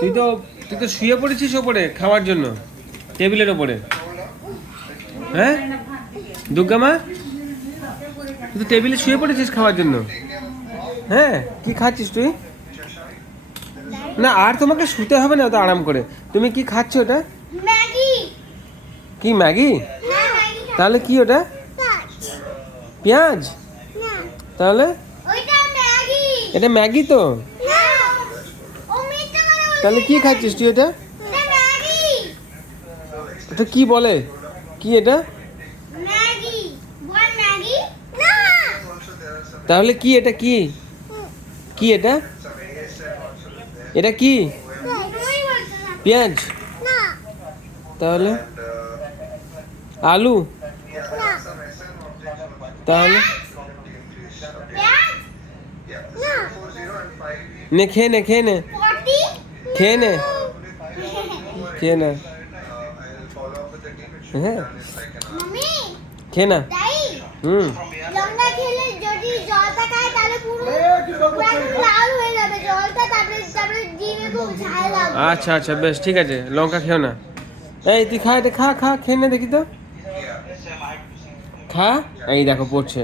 তুই তো শুয়ে পড়েছিস ওপরে খাওয়ার জন্য, টেবিলের ওপরে। হ্যাঁ দুর্গা মা, তুই তো টেবিলে শুয়ে পড়েছিস খাওয়ার জন্য। হ্যাঁ কি খাচ্ছিস তুই? না আর তোমাকে শুতে হবে না, তো আরাম করে। তুমি কি খাচ্ছ ওটা? ম্যাগি। কি ম্যাগি? হ্যাঁ ম্যাগি। তাহলে কি ওটা? পেঁয়াজ? না তাহলে ওইটা ম্যাগি। এটা ম্যাগি তো। না ও মিথ্যা কথা বলছে। তাহলে কি খাচ্ছিস তুই এটা? এটা ম্যাগি। এটা কি বলে? কি এটা? ম্যাগি। বল ম্যাগি। না তাহলে কি এটা? কি কি এটা? এটা কি? তুমি বলছো না। পেঁয়াজ? না তাহলে আলু? না তাহলে পেঁয়াজ। না নে খেয়ে নে, খেয়ে নে, পটি। খেয়ে নে, খেয়ে নে। হ্যাঁ মাম্মি খেয়ে না। তাই হুম লঙ্কা খেলে যদি জলটা খায় তাহলে পুরো পুরো একদম লাল হয়ে যাবে জলটা, তারপরে জিভে খুব ঝাল লাগবে। আচ্ছা আচ্ছা বেশ ঠিক আছে, লঙ্কা খেও না। এই তুই খা, এটা খা, খা, খেয়ে নে দেখি তো, খা। এই দেখো পড়ছে।